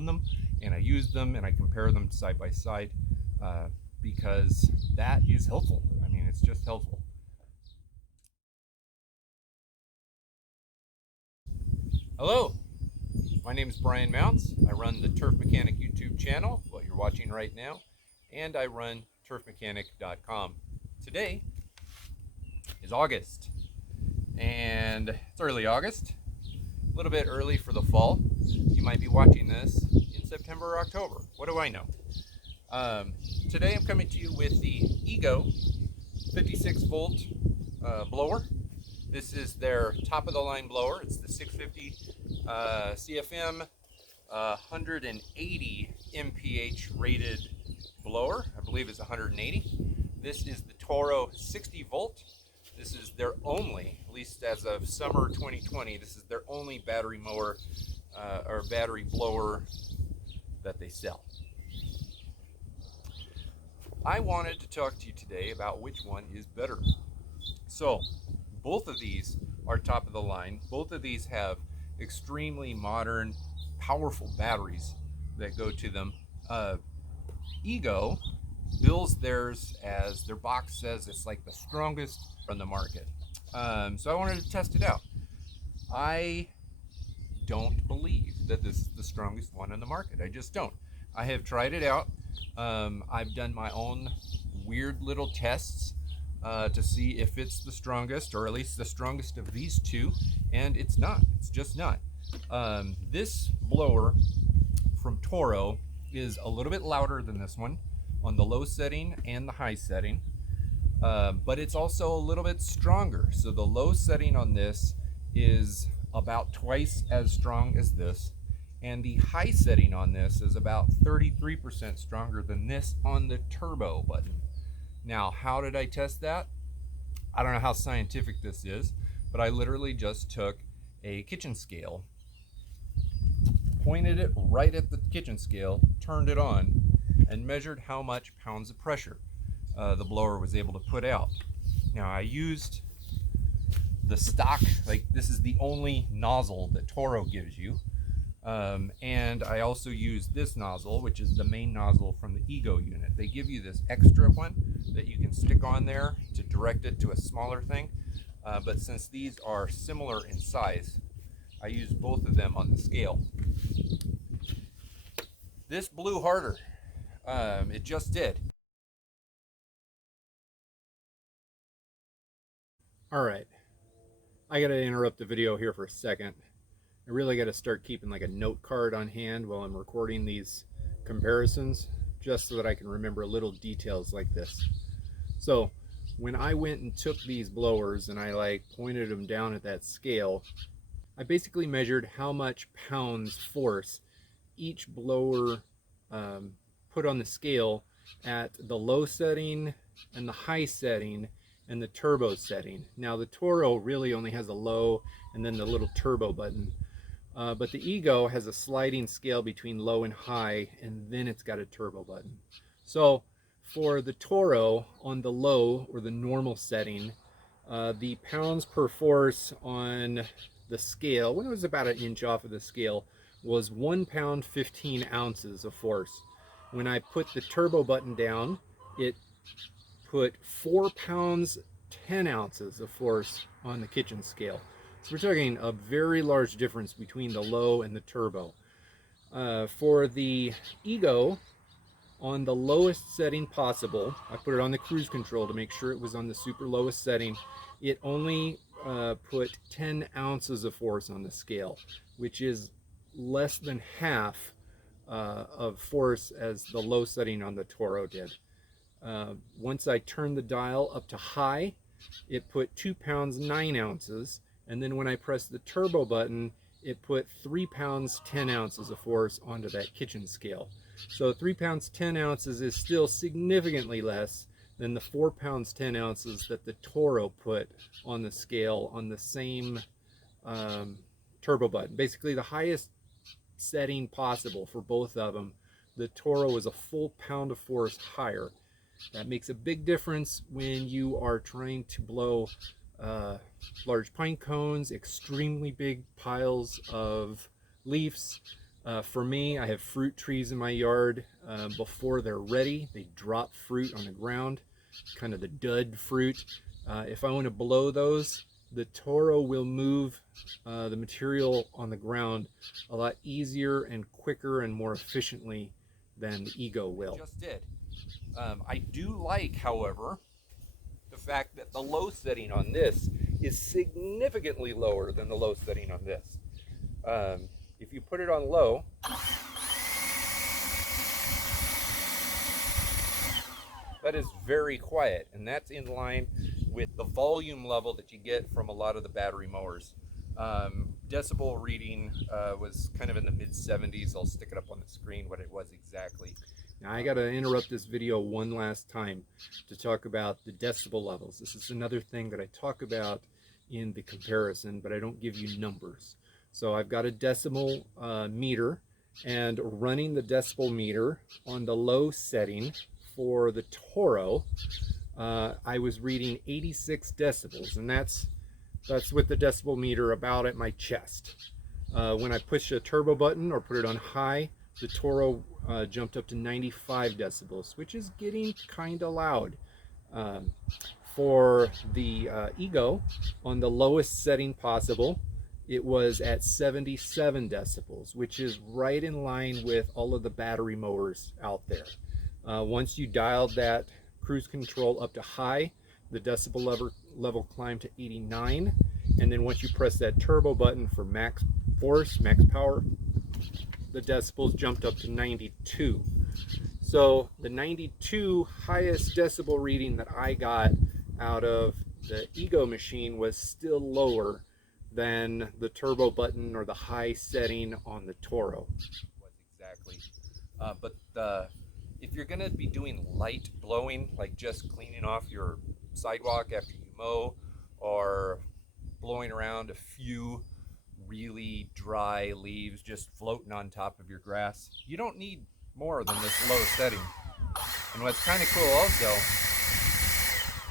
own them and I use them and I compare them side by side because that is helpful. I mean, it's just helpful. Hello, my name is Brian Mounts. I run the Turf Mechanic YouTube channel, what you're watching right now, and I run turfmechanic.com. Today is August, and it's early August, a little bit early for the fall. You might be watching this in September or October. What do I know? Today I'm coming to you with the Ego 56 volt blower. This is their top of the line blower. It's the 650 CFM 180 mph rated blower. I believe it's 180. This is the Toro 60 volt. This is their only, at least as of summer 2020, this is their only battery mower or battery blower that they sell. I wanted to talk to you today about which one is better. So, both of these are top of the line. Both of these have extremely modern, powerful batteries that go to them. Ego bills theirs as their box says it's like the strongest on the market. So I wanted to test it out. I don't believe that this is the strongest one on the market. I just don't. I have tried it out. I've done my own weird little tests to see if it's the strongest, or at least the strongest of these two, and it's not. It's just not. This blower from Toro is a little bit louder than this one on the low setting and the high setting, but it's also a little bit stronger. So the low setting on this is about twice as strong as this, and the high setting on this is about 33% stronger than this on the turbo button. Now, how did I test that? I don't know how scientific this is, but I literally just took a kitchen scale, pointed it right at the kitchen scale, turned it on, and measured how much pounds of pressure the blower was able to put out. Now, I used the stock, like this is the only nozzle that Toro gives you. And I also use this nozzle, which is the main nozzle from the Ego unit. They give you this extra one that you can stick on there to direct it to a smaller thing. But since these are similar in size, I use both of them on the scale. This blew harder. It just did. All right, I gotta interrupt the video here for a second. I really got to start keeping like a note card on hand while I'm recording these comparisons, just so that I can remember little details like this. So when I went and took these blowers and I like pointed them down at that scale, I basically measured how much pounds force each blower put on the scale at the low setting and the high setting and the turbo setting. Now the Toro really only has a low and then the little turbo button. But the Ego has a sliding scale between low and high, and then it's got a turbo button. So for the Toro on the low or the normal setting, the pounds per force on the scale, when it was about 1 inch off of the scale, was 1 pound 15 ounces of force. When I put the turbo button down, it put 4 pounds 10 ounces of force on the kitchen scale. So we're talking a very large difference between the low and the turbo. For the Ego, on the lowest setting possible, I put it on the cruise control to make sure it was on the super lowest setting, it only put 10 ounces of force on the scale, which is less than half of force as the low setting on the Toro did. Once I turned the dial up to high, it put 2 pounds 9 ounces. And then when I pressed the turbo button, it put 3 pounds 10 ounces of force onto that kitchen scale. So 3 pounds 10 ounces is still significantly less than the 4 pounds 10 ounces that the Toro put on the scale on the same turbo button. Basically the highest setting possible for both of them, the Toro is a full pound of force higher. That makes a big difference when you are trying to blow large pine cones, extremely big piles of leaves, For me, I have fruit trees in my yard. Before they're ready, they drop fruit on the ground, kind of the dud fruit. If I want to blow those, the Toro will move the material on the ground a lot easier and quicker and more efficiently than the Ego will. Just did. I do like, however, the fact that the low setting on this is significantly lower than the low setting on this. If you put it on low, that is very quiet, and that's in line with the volume level that you get from a lot of the battery mowers. Decibel reading was kind of in the mid 70s. I'll stick it up on the screen what it was exactly. Now I got to interrupt this video one last time to talk about the decibel levels. This is another thing that I talk about in the comparison, but I don't give you numbers. So I've got a decibel meter, and running the decibel meter on the low setting for the Toro, I was reading 86 decibels, and that's with the decibel meter about at my chest. When I push a turbo button or put it on high, the Toro jumped up to 95 decibels, which is getting kind of loud. For the Ego, on the lowest setting possible, it was at 77 decibels, which is right in line with all of the battery mowers out there. Once you dialed that cruise control up to high, the decibel level climbed to 89, and then once you press that turbo button for max force, max power, the decibels jumped up to 92. So the 92 highest decibel reading that I got out of the Ego machine was still lower than the turbo button or the high setting on the Toro. Exactly. But if you're going to be doing light blowing, like just cleaning off your sidewalk after you mow, or blowing around a few really dry leaves just floating on top of your grass, you don't need more than this low setting. And what's kind of cool also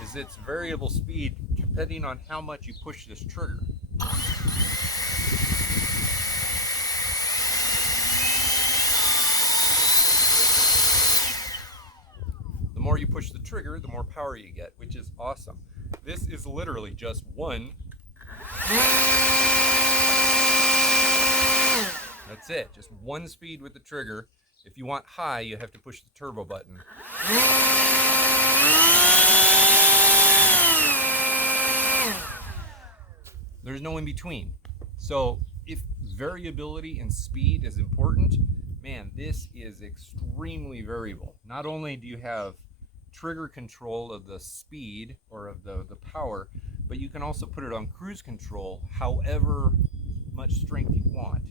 is its variable speed depending on how much you push this trigger. The more you push the trigger, the more power you get, which is awesome. This is literally just one. That's it, just one speed with the trigger. If you want high, you have to push the turbo button. There's no in between. So if variability in speed is important, man, this is extremely variable. Not only do you have trigger control of the speed or of the power, but you can also put it on cruise control however much strength you want.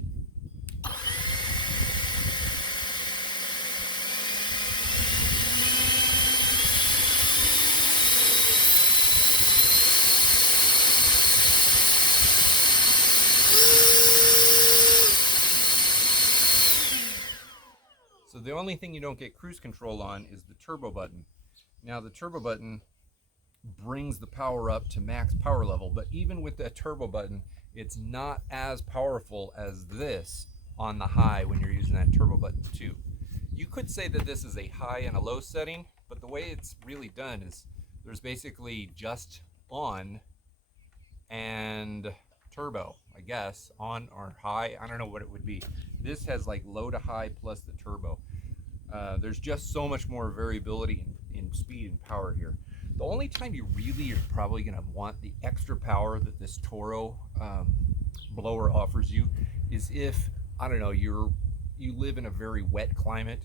So the only thing you don't get cruise control on is the turbo button. Now the turbo button brings the power up to max power level, but even with that turbo button, it's not as powerful as this on the high when you're using that turbo button too. You could say that this is a high and a low setting, but the way it's really done is there's basically just on and turbo, I guess, on or high. I don't know what it would be. This has like low to high plus the turbo. There's just so much more variability in speed and power here. The only time you really are probably going to want the extra power that this Toro blower offers you is if, I don't know, you live in a very wet climate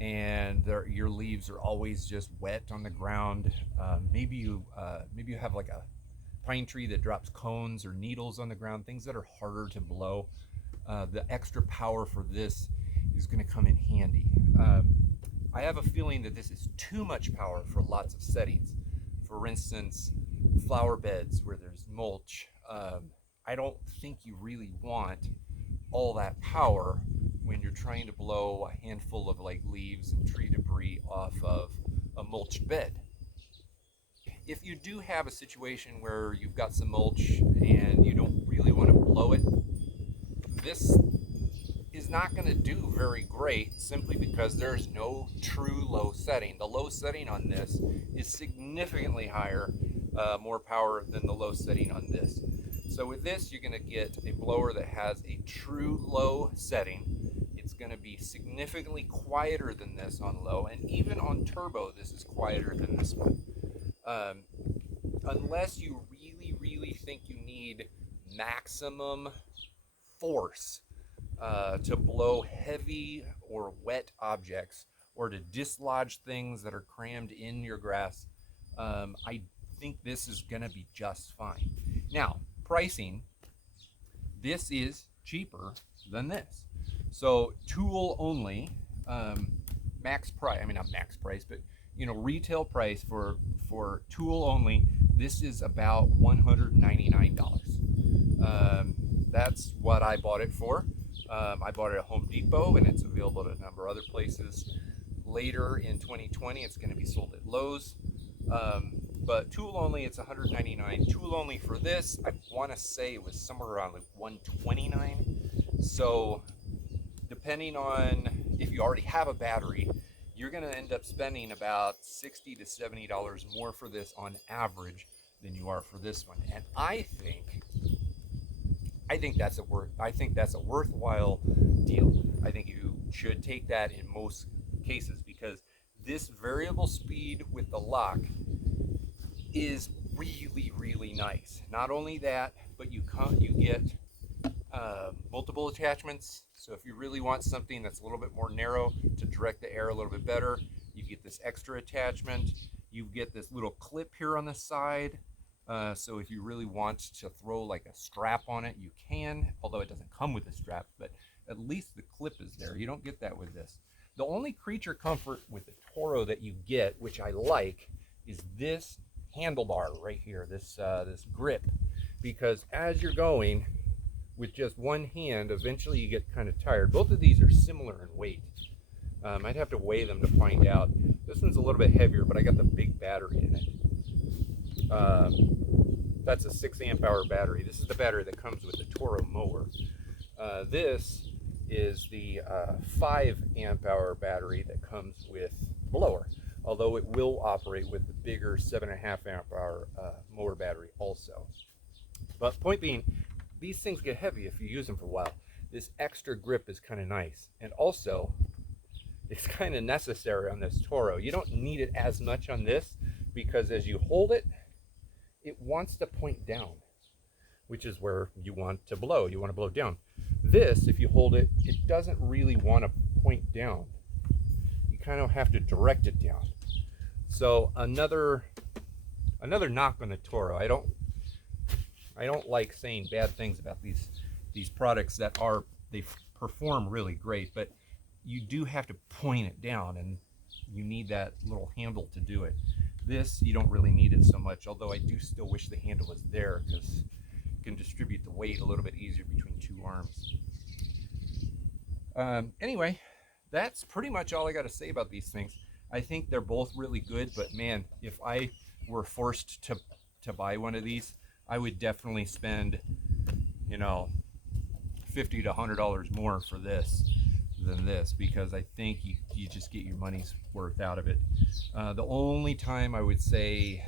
and your leaves are always just wet on the ground. Maybe you have like a pine tree that drops cones or needles on the ground, things that are harder to blow. The extra power for this is going to come in handy. I have a feeling that this is too much power for lots of settings. For instance, flower beds where there's mulch. I don't think you really want all that power when you're trying to blow a handful of like leaves and tree debris off of a mulched bed. If you do have a situation where you've got some mulch and you don't really want to blow it, this is not going to do very great simply because there's no true low setting. The low setting on this is significantly higher, more power than the low setting on this. So with this, you're going to get a blower that has a true low setting. It's going to be significantly quieter than this on low, and even on turbo, this is quieter than this one. Unless you really think you need maximum force to blow heavy or wet objects or to dislodge things that are crammed in your grass, I think this is going to be just fine. Now, pricing, this is cheaper than this. So tool only, max price, I mean not max price, but retail price for tool only, this is about $199. That's what I bought it for. I bought it at Home Depot, and it's available at a number of other places. Later in 2020, it's going to be sold at Lowe's. But tool only, it's $199. Tool only for this, I want to say it was somewhere around like $129. So depending on if you already have a battery, you're going to end up spending about $60 to $70 more for this on average than you are for this one. And I think that's a worthwhile deal. I think you should take that in most cases, because this variable speed with the lock is really nice. Not only that, but you get multiple attachments. So if you really want something that's a little bit more narrow to direct the air a little bit better, you get this extra attachment. You get this little clip here on the side. So if you really want to throw like a strap on it, you can, although it doesn't come with a strap, but at least the clip is there. You don't get that with this. The only creature comfort with the Toro that you get, which I like, is this handlebar right here, this grip, because as you're going with just one hand, eventually you get kind of tired. Both of these are similar in weight. I'd have to weigh them to find out. This one's a little bit heavier, but I got the big battery in it. That's a 6 amp hour battery. This is the battery that comes with the Toro mower. This is the 5 amp hour battery that comes with the blower, although it will operate with the bigger 7.5 amp hour mower battery also. But point being, these things get heavy if you use them for a while. This extra grip is kind of nice, and also it's kind of necessary on this Toro. You don't need it as much on this, because as you hold it, it wants to point down, which is where you want to blow. You want to blow down. This, if you hold it, it doesn't really want to point down. You kind of have to direct it down. So another knock on the Toro. I don't like saying bad things about these products that they perform really great, but you do have to point it down, and you need that little handle to do it. This, you don't really need it so much, although I do still wish the handle was there, because you can distribute the weight a little bit easier between two arms. Anyway, that's pretty much all I got to say about these things. I think they're both really good, but man, if I were forced to buy one of these, I would definitely spend, $50 to $100 more for this than this, because I think you just get your money's worth out of it. The only time I would say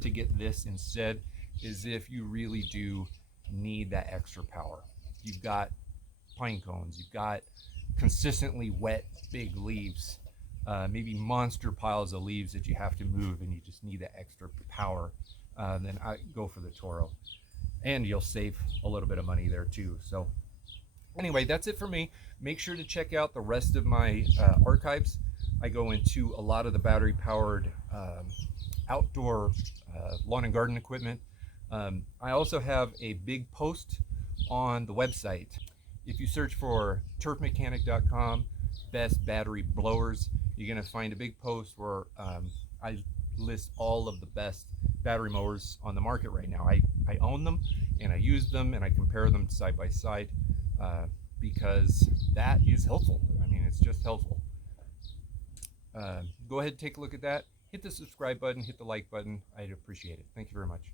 to get this instead is if you really do need that extra power. You've got pine cones, you've got consistently wet big leaves, maybe monster piles of leaves that you have to move, and you just need that extra power, then I go for the Toro, and you'll save a little bit of money there too. So anyway, that's it for me. Make sure to check out the rest of my archives. I go into a lot of the battery powered outdoor lawn and garden equipment. I also have a big post on the website. If you search for turfmechanic.com best battery blowers, you're going to find a big post where I list all of the best battery mowers on the market right now. I own them, and I use them, and I compare them side by side, because that is helpful. I mean, it's just helpful. Go ahead and take a look at that. Hit the subscribe button, hit the like button. I'd appreciate it. Thank you very much.